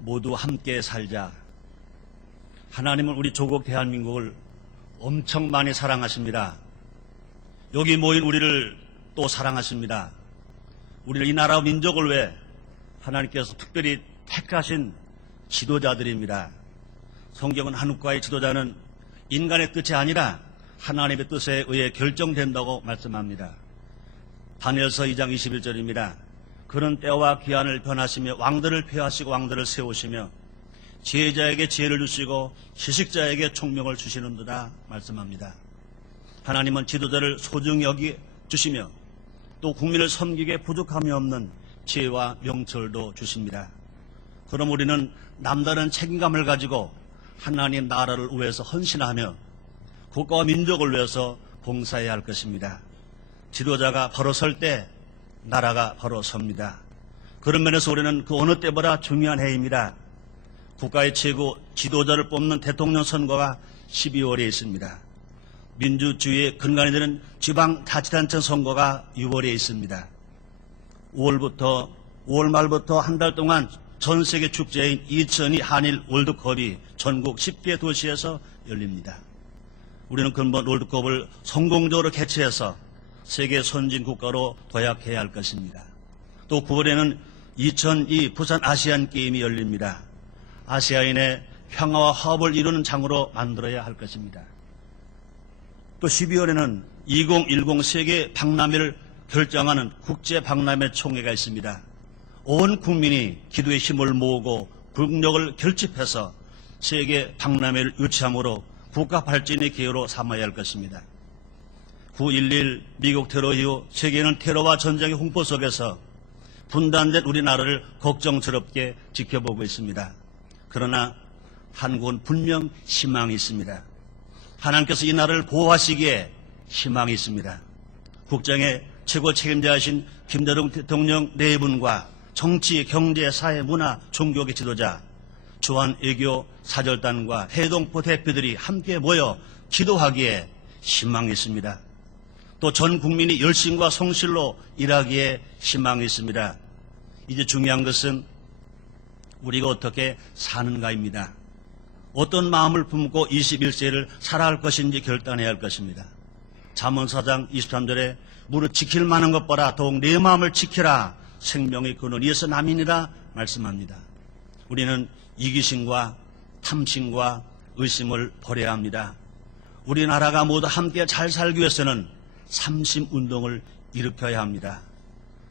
모두 함께 살자. 하나님은 우리 조국 대한민국을 엄청 많이 사랑하십니다. 여기 모인 우리를 또 사랑하십니다. 우리를 이 나라 민족을 위해 하나님께서 특별히 택하신 지도자들입니다. 성경은 한 국가의 지도자는 인간의 뜻이 아니라 하나님의 뜻에 의해 결정된다고 말씀합니다. 다니엘서 2장 21절입니다. 그런 때와 기한을 변하시며 왕들을 폐하시고 왕들을 세우시며 지혜자에게 지혜를 주시고 지식자에게 총명을 주시는도다 말씀합니다. 하나님은 지도자를 소중히 여기 주시며 또 국민을 섬기기에 부족함이 없는 지혜와 명철도 주십니다. 그럼 우리는 남다른 책임감을 가지고 하나님 나라를 위해서 헌신하며 국가와 민족을 위해서 봉사해야 할 것입니다. 지도자가 바로 설 때 나라가 바로 섭니다. 그런 면에서 우리는 그 어느 때보다 중요한 해입니다. 국가의 최고 지도자를 뽑는 대통령 선거가 12월에 있습니다. 민주주의의 근간이 되는 지방자치단체 선거가 6월에 있습니다. 5월 말부터 한 달 동안 전 세계 축제인 2002 한일 월드컵이 전국 10개 도시에서 열립니다. 우리는 근본 월드컵을 성공적으로 개최해서 세계 선진 국가로 도약해야 할 것입니다. 또 9월에는 2002 부산 아시안 게임이 열립니다. 아시아인의 평화와 화합을 이루는 장으로 만들어야 할 것입니다. 또 12월에는 2010 세계 박람회를 결정하는 국제 박람회 총회가 있습니다. 온 국민이 기도의 힘을 모으고 국력을 결집해서 세계 박람회를 유치함으로 국가 발전의 기회로 삼아야 할 것입니다. 9.11 미국 테러 이후 세계는 테러와 전쟁의 공포 속에서 분단된 우리나라를 걱정스럽게 지켜보고 있습니다. 그러나 한국은 분명 희망이 있습니다. 하나님께서 이 나라를 보호하시기에 희망이 있습니다. 국정의 최고 책임자이신 김대중 대통령 네 분과 정치, 경제, 사회, 문화, 종교계 지도자, 주한 외교 사절단과 해동포 대표들이 함께 모여 기도하기에 희망이 있습니다. 또 전 국민이 열심과 성실로 일하기에 희망이 있습니다. 이제 중요한 것은 우리가 어떻게 사는가입니다. 어떤 마음을 품고 21세를 살아갈 것인지 결단해야 할 것입니다. 잠언 4장 23절에 무릇 지킬 만한 것보다 더욱 내 마음을 지키라 생명의 근원 이에서 남이니라 말씀합니다. 우리는 이기심과 탐심과 의심을 버려야 합니다. 우리나라가 모두 함께 잘 살기 위해서는 삼심운동을 일으켜야 합니다.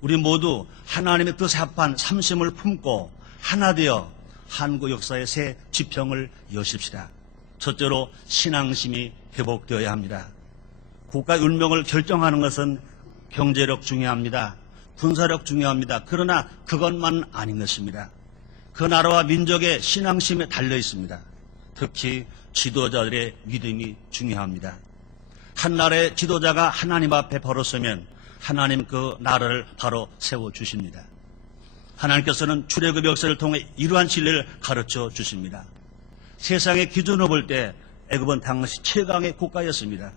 우리 모두 하나님의 뜻에 합한 삼심을 품고 하나 되어 한국 역사의 새 지평을 여십시다. 첫째로 신앙심이 회복되어야 합니다. 국가의 운명을 결정하는 것은 경제력 중요합니다. 군사력 중요합니다. 그러나 그것만 아닌 것입니다. 그 나라와 민족의 신앙심에 달려 있습니다. 특히 지도자들의 믿음이 중요합니다. 한 나라의 지도자가 하나님 앞에 바로 서면 하나님 그 나라를 바로 세워주십니다. 하나님께서는 출애굽 역사를 통해 이러한 진리를 가르쳐 주십니다. 세상의 기준으로 볼 때 애굽은 당시 최강의 국가였습니다.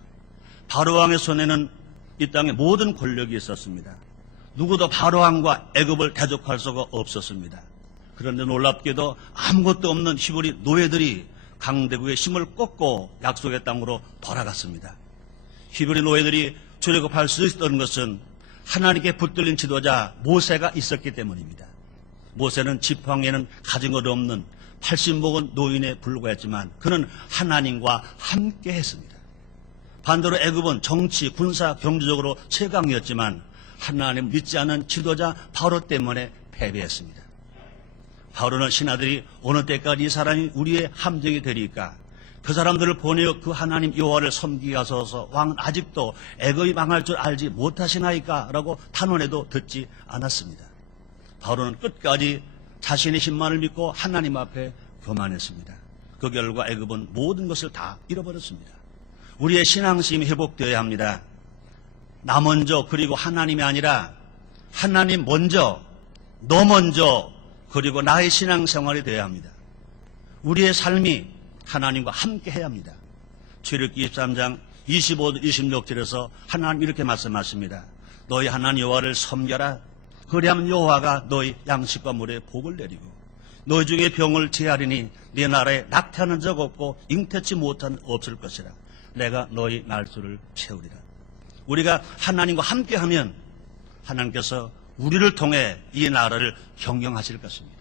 바로왕의 손에는 이 땅의 모든 권력이 있었습니다. 누구도 바로왕과 애굽을 대적할 수가 없었습니다. 그런데 놀랍게도 아무것도 없는 히브리 노예들이 강대국의 힘을 꺾고 약속의 땅으로 돌아갔습니다. 히브리 노예들이 출애굽할 수 있었던 것은 하나님께 붙들린 지도자 모세가 있었기 때문입니다. 모세는 지팡이에는 가진 것 없는 80먹은 노인에 불과했지만 그는 하나님과 함께 했습니다. 반대로 애굽은 정치, 군사, 경제적으로 최강이었지만 하나님 믿지 않은 지도자 바로 때문에 패배했습니다. 바로는 신하들이 어느 때까지 이 사람이 우리의 함정이 되리까? 그 사람들을 보내어 그 하나님 여호와를 섬기게 하소서. 왕은 아직도 애굽이 망할 줄 알지 못하시나이까? 라고 탄원해도 듣지 않았습니다. 바로는 끝까지 자신의 힘만을 믿고 하나님 앞에 교만했습니다. 그 결과 애굽은 모든 것을 다 잃어버렸습니다. 우리의 신앙심이 회복되어야 합니다. 나 먼저 그리고 하나님이 아니라 하나님 먼저, 너 먼저 그리고 나의 신앙생활이 되어야 합니다. 우리의 삶이 하나님과 함께 해야 합니다. 출애굽기 23장 25절 26절에서 하나님 이렇게 말씀하십니다. 너희 하나님 여호와를 섬겨라. 그리하면 여호와가 너희 양식과 물에 복을 내리고 너희 중에 병을 제하리니 네 나라에 낙태하는 적 없고 잉태치 못한 없을 것이라. 내가 너희 날수를 채우리라. 우리가 하나님과 함께하면 하나님께서 우리를 통해 이 나라를 경영하실 것입니다.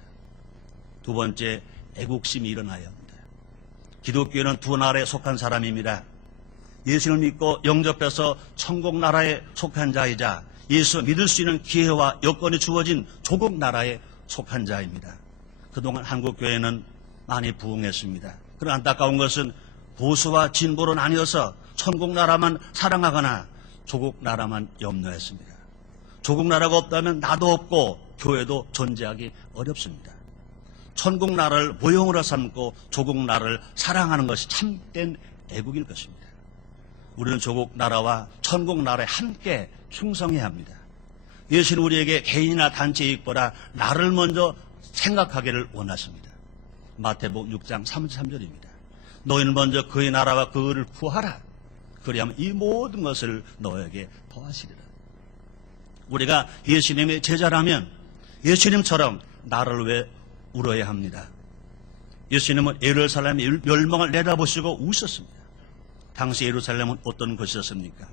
두 번째, 애국심이 일어나야 합니다. 기독교는 두 나라에 속한 사람입니다. 예수를 믿고 영접해서 천국 나라에 속한 자이자 예수 믿을 수 있는 기회와 여건이 주어진 조국 나라에 속한 자입니다. 그동안 한국교회는 많이 부흥했습니다. 그러나 안타까운 것은 보수와 진보로 나뉘어서 천국 나라만 사랑하거나 조국 나라만 염려했습니다. 조국 나라가 없다면 나도 없고 교회도 존재하기 어렵습니다. 천국 나라를 모형으로 삼고 조국 나라를 사랑하는 것이 참된 애국일 것입니다. 우리는 조국 나라와 천국 나라에 함께 충성해야 합니다. 예수는 우리에게 개인이나 단체 이익보다 나를 먼저 생각하기를 원하십니다. 마태복음 6장 33절입니다. 너희는 먼저 그의 나라와 그를 구하라. 그리하면 이 모든 것을 너에게 더하시리라. 우리가 예수님의 제자라면 예수님처럼 나를 위해 울어야 합니다. 예수님은 예루살렘의 멸망을 내다보시고 우셨습니다. 당시 예루살렘은 어떤 곳이었습니까?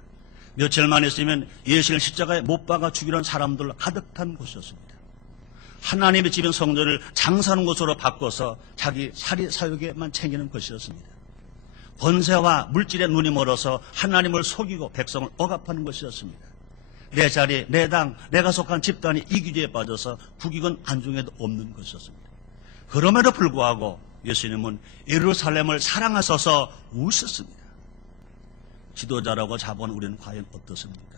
며칠만 있으면 예수를 십자가에 못 박아 죽이려는 사람들로 가득 찬 곳이었습니다. 하나님의 집인 성전을 장사하는 곳으로 바꿔서 자기 사리사욕에만 챙기는 것이었습니다. 권세와 물질에 눈이 멀어서 하나님을 속이고 백성을 억압하는 것이었습니다. 내 자리, 내 당, 내가 속한 집단이 이기주의에 빠져서 국익은 안중에도 없는 것이었습니다. 그럼에도 불구하고 예수님은 예루살렘을 사랑하셔서 우셨습니다. 지도자라고 자본 우리는 과연 어떻습니까?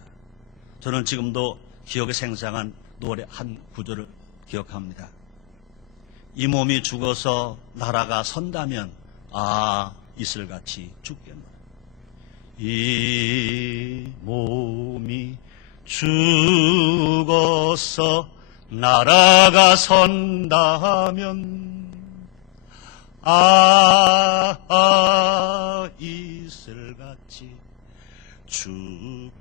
저는 지금도 기억에 생생한 노래 한 구절을 기억합니다. 이 몸이 죽어서 나라가 선다면 이슬같이 죽겠노라. 이 몸이 죽어서 나라가 선다면 이슬같이 죽겠노라.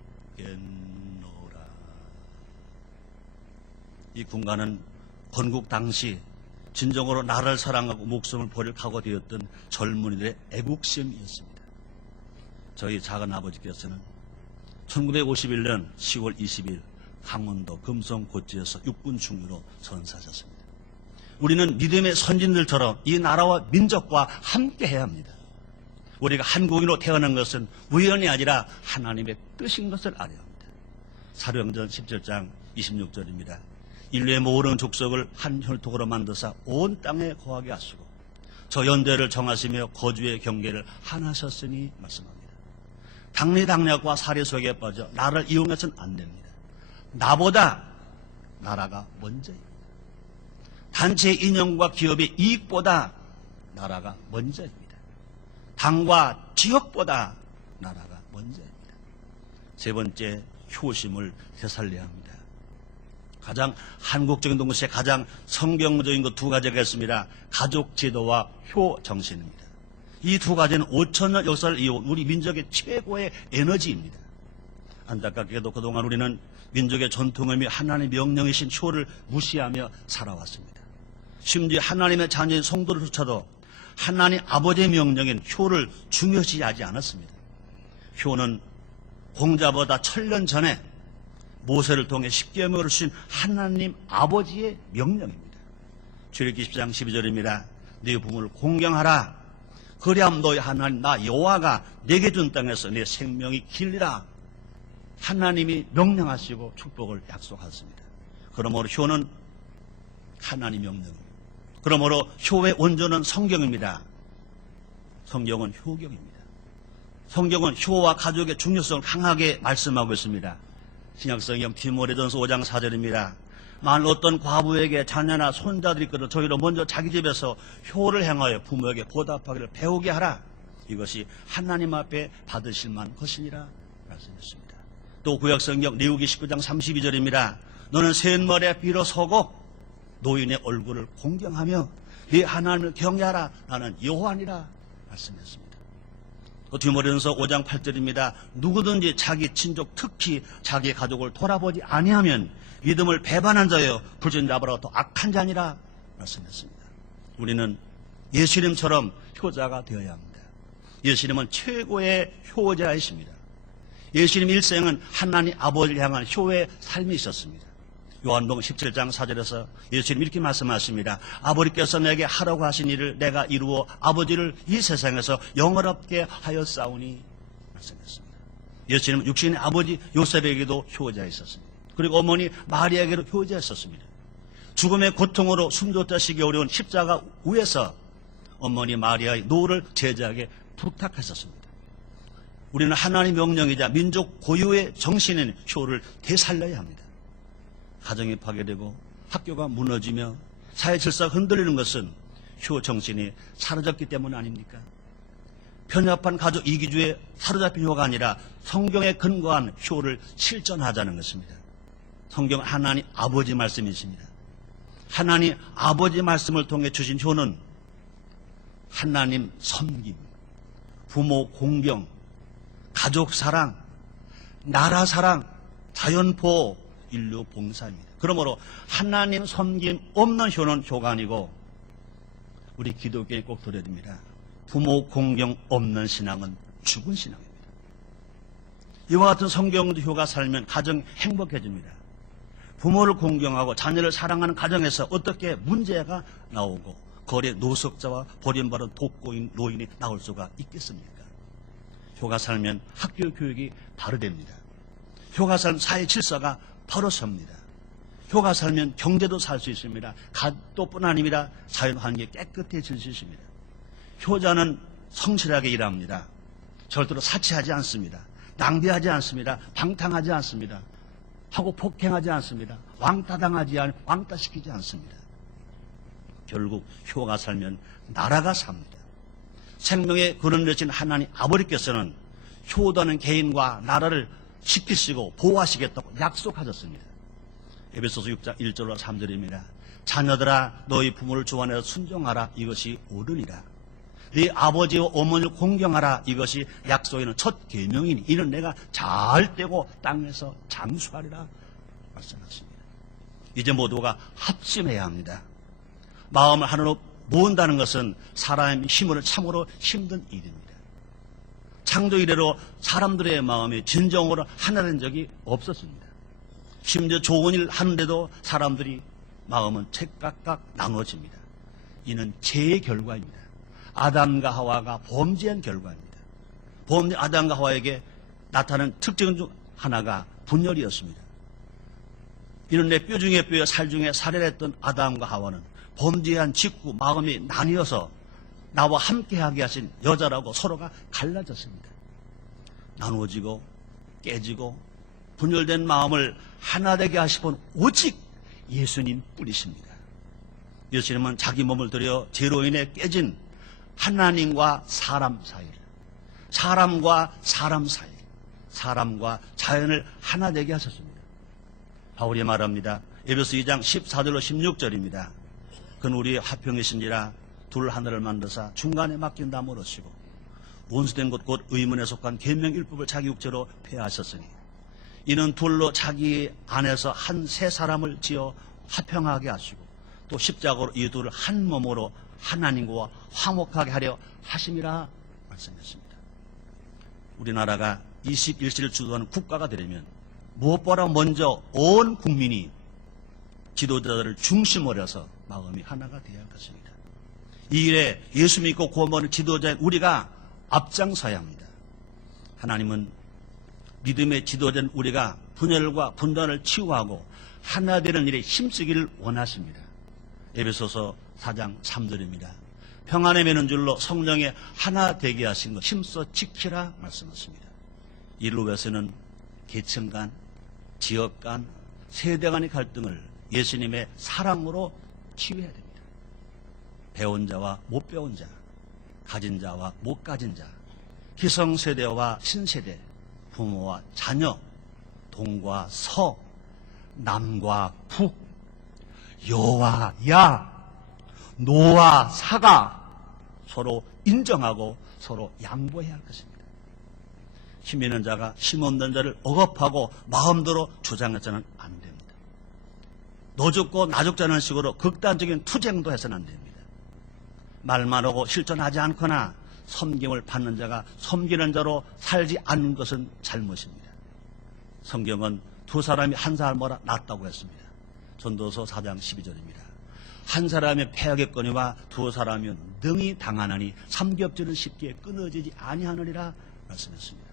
이 군가는 건국 당시 진정으로 나라를 사랑하고 목숨을 버릴 각오되었던 젊은이들의 애국심이었습니다. 저희 작은 아버지께서는 1951년 10월 20일 강원도 금성고지에서 육군 중위로 전사하셨습니다. 우리는 믿음의 선진들처럼 이 나라와 민족과 함께해야 합니다. 우리가 한국인으로 태어난 것은 우연이 아니라 하나님의 뜻인 것을 알아야 합니다. 사도행전 17장 26절입니다. 인류의 모든 족속을 한 혈통으로 만드사 온 땅에 거하게 하시고 저 연대를 정하시며 거주의 경계를 하나셨으니 말씀합니다. 당리당략과 사리 속에 빠져 나를 이용해서는 안 됩니다. 나보다 나라가 먼저입니다. 단체의 인연과 기업의 이익보다 나라가 먼저입니다. 당과 지역보다 나라가 먼저입니다. 세 번째, 효심을 되살려야 합니다. 가장 한국적인 동시에 가장 성경적인 것 두 가지가 있습니다. 가족 제도와 효 정신입니다. 이 두 가지는 5천년 역사를 이어온 우리 민족의 최고의 에너지입니다. 안타깝게도 그동안 우리는 민족의 전통의미 하나님의 명령이신 효를 무시하며 살아왔습니다. 심지어 하나님의 자녀인 성도들조차도 하나님 아버지의 명령인 효를 중요시하지 않았습니다. 효는 공자보다 1000년 전에 모세를 통해 십계명을 주신 하나님 아버지의 명령입니다. 출애굽기 10장 12절입니다. 네 부모를 공경하라. 그리하면 너희 하나님 나 여호와가 내게 준 땅에서 내 생명이 길리라. 하나님이 명령하시고 축복을 약속하셨습니다. 그러므로 효는 하나님 명령입니다. 그러므로 효의 원조는 성경입니다. 성경은 효경입니다. 성경은 효와 가족의 중요성을 강하게 말씀하고 있습니다. 신약성경 디모데전서 5장 4절입니다. 만일 어떤 과부에게 자녀나 손자들이 있거든 저희로 먼저 자기 집에서 효를 행하여 부모에게 보답하기를 배우게 하라. 이것이 하나님 앞에 받으실 만한 것이니라 말씀했습니다. 또 구약성경 레위기 19장 32절입니다. 너는 셋머리에 빌어서고 노인의 얼굴을 공경하며 네 하나님을 경외하라. 나는 여호와니라 말씀했습니다. 또 디모데전서 5장 8절입니다. 누구든지 자기 친족 특히 자기 가족을 돌아보지 아니하면 믿음을 배반한 자여 불신자보다 더 악한 자니라 말씀했습니다. 우리는 예수님처럼 효자가 되어야 합니다. 예수님은 최고의 효자이십니다. 예수님 일생은 하나님 아버지를 향한 효의 삶이 있었습니다. 요한복음 17장 4절에서 예수님 이렇게 말씀하십니다. 아버지께서 내게 하라고 하신 일을 내가 이루어 아버지를 이 세상에서 영원롭게 하였사오니 말씀했습니다. 예수님은 육신의 아버지 요셉에게도 효자였었습니다. 그리고 어머니 마리아에게도 효자였었습니다. 죽음의 고통으로 숨조차 쉬기 어려운 십자가 위에서 어머니 마리아의 노를 제자에게 부탁했었습니다. 우리는 하나님의 명령이자 민족 고유의 정신인 효를 되살려야 합니다. 가정이 파괴되고 학교가 무너지며 사회 질서가 흔들리는 것은 효 정신이 사라졌기 때문 아닙니까? 편협한 가족 이기주의에 사로잡힌 효가 아니라 성경에 근거한 효를 실천하자는 것입니다. 성경은 하나님 아버지 말씀이십니다. 하나님 아버지 말씀을 통해 주신 효는 하나님 섬김, 부모 공경, 가족 사랑, 나라 사랑, 자연 보호, 인류 봉사입니다. 그러므로 하나님 섬김 없는 효는 효가 아니고 우리 기독교에 꼭 들어야 됩니다. 부모 공경 없는 신앙은 죽은 신앙입니다. 이와 같은 성경도 효가 살면 가정 행복해집니다. 부모를 공경하고 자녀를 사랑하는 가정에서 어떻게 문제가 나오고 거리에 노석자와 버림받은 독거인 노인이 나올 수가 있겠습니까? 효가 살면 학교 교육이 바로 됩니다. 효가 살면 사회 질서가 바로 섭니다. 효가 살면 경제도 살 수 있습니다. 가족뿐 아닙니다. 자연환경이 깨끗해질 수 있습니다. 효자는 성실하게 일합니다. 절대로 사치하지 않습니다. 낭비하지 않습니다. 방탕하지 않습니다. 하고 폭행하지 않습니다. 왕따시키지 않습니다. 결국 효가 살면 나라가 삽니다. 생명의 근원 되신 하나님 아버지께서는 효도하는 개인과 나라를 지키시고 보호하시겠다고 약속하셨습니다. 에베소서 6장 1절로 3절입니다. 자녀들아 너희 부모를 주안해서 순종하라. 이것이 옳으니라. 네 아버지와 어머니를 공경하라. 이것이 약속에는 첫 계명이니 이는 내가 잘 되고 땅에서 장수하리라 말씀하십니다. 이제 모두가 합심해야 합니다. 마음을 하나로 모은다는 것은 사람의 힘으로 참으로 힘든 일입니다. 창조 이래로 사람들의 마음이 진정으로 하나된 적이 없었습니다. 심지어 좋은 일 하는데도 사람들이 마음은 책각각 나눠집니다. 이는 죄의 결과입니다. 아담과 하와가 범죄한 결과입니다. 범죄 아담과 하와에게 나타나는 특징 중 하나가 분열이었습니다. 이는 내 뼈 중에 뼈, 살 중에 살을 했던 아담과 하와는 범죄한 직후 마음이 나뉘어서 나와 함께하게 하신 여자라고 서로가 갈라졌습니다. 나누어지고 깨지고 분열된 마음을 하나 되게 하신 분 오직 예수님 뿐이십니다. 예수님은 자기 몸을 들여 죄로 인해 깨진 하나님과 사람 사이, 사람과 사람 사이, 사람과 자연을 하나 되게 하셨습니다. 바울이 말합니다. 에베소 2장 14절로 16절입니다. 그는 우리의 화평이신지라 둘 하늘을 만드사 중간에 맡긴 담을 얻으시고 원수된 것 곧 의문에 속한 계명율법을 자기 육체로 폐하셨으니 이는 둘로 자기 안에서 한 세 사람을 지어 화평하게 하시고 또 십자가로 이 둘을 한 몸으로 하나님과 화목하게 하려 하심이라 말씀했습니다. 우리나라가 21세기를 주도하는 국가가 되려면 무엇보다 먼저 온 국민이 지도자들을 중심으로 해서 마음이 하나가 되어야 할 것입니다. 이 일에 예수 믿고 구원받는 지도자인 우리가 앞장서야 합니다. 하나님은 믿음의 지도자인 우리가 분열과 분단을 치유하고 하나 되는 일에 힘쓰기를 원하십니다. 에베소서 4장 3절입니다. 평안에 매는 줄로 성령에 하나 되게 하신 것 힘써 지키라 말씀하십니다. 이를 위해서는 계층 간, 지역 간, 세대 간의 갈등을 예수님의 사랑으로 치유해야 됩니다. 배운 자와 못 배운 자, 가진 자와 못 가진 자, 기성세대와 신세대, 부모와 자녀, 동과 서, 남과 북, 여와 야, 노와 사가 서로 인정하고 서로 양보해야 할 것입니다. 힘 있는 자가 힘 없는 자를 억압하고 마음대로 주장해서는 안 됩니다. 너 죽고 나 죽자는 식으로 극단적인 투쟁도 해서는 안 됩니다. 말만 하고 실천하지 않거나 섬김을 받는 자가 섬기는 자로 살지 않는 것은 잘못입니다. 성경은 두 사람이 한 사람보다 낫다고 했습니다. 전도서 4장 12절입니다. 한 사람의 패하겠거니와 두 사람이면 능히 당하나니 삼겹살은 쉽게 끊어지지 아니하느니라 말씀했습니다.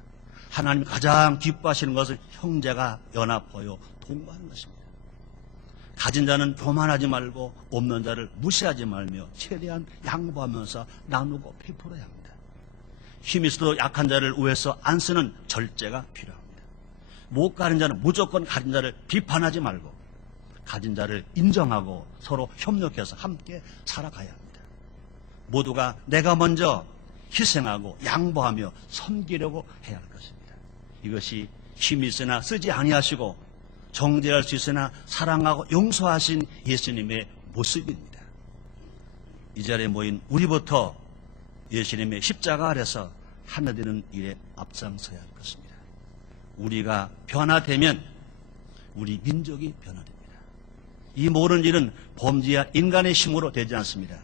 하나님이 가장 기뻐하시는 것은 형제가 연합하여 동거하는 것입니다. 가진 자는 교만하지 말고 없는 자를 무시하지 말며 최대한 양보하면서 나누고 베풀어야 합니다. 힘이 있어도 약한 자를 위해서 안 쓰는 절제가 필요합니다. 못 가진 자는 무조건 가진 자를 비판하지 말고 가진 자를 인정하고 서로 협력해서 함께 살아가야 합니다. 모두가 내가 먼저 희생하고 양보하며 섬기려고 해야 할 것입니다. 이것이 힘이 있으나 쓰지 아니하시고 정죄할 수 있으나 사랑하고 용서하신 예수님의 모습입니다. 이 자리에 모인 우리부터 예수님의 십자가 아래서 하나 되는 일에 앞장서야 할 것입니다. 우리가 변화되면 우리 민족이 변화됩니다. 이 모든 일은 범죄와 인간의 힘으로 되지 않습니다.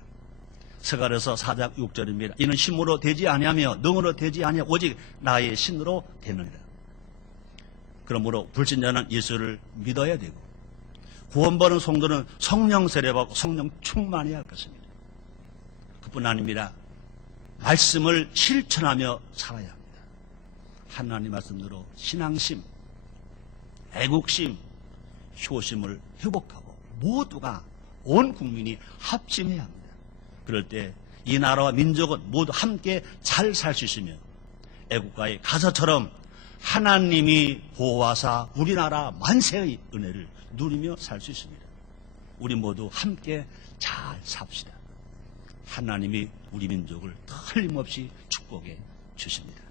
스가랴서 4장 6절입니다. 이는 힘으로 되지 아니하며 능으로 되지 아니하며 오직 나의 신으로 되느니라. 그러므로 불신자는 예수를 믿어야 되고 구원받은 성도는 성령 세례받고 성령 충만해야 할 것입니다. 그뿐 아닙니다. 말씀을 실천하며 살아야 합니다. 하나님 말씀대로 신앙심, 애국심, 효심을 회복하고 모두가 온 국민이 합심해야 합니다. 그럴 때 이 나라와 민족은 모두 함께 잘 살 수 있으며 애국가의 가사처럼 하나님이 보호하사 우리나라 만세의 은혜를 누리며 살 수 있습니다. 우리 모두 함께 잘 삽시다. 하나님이 우리 민족을 틀림없이 축복해 주십니다.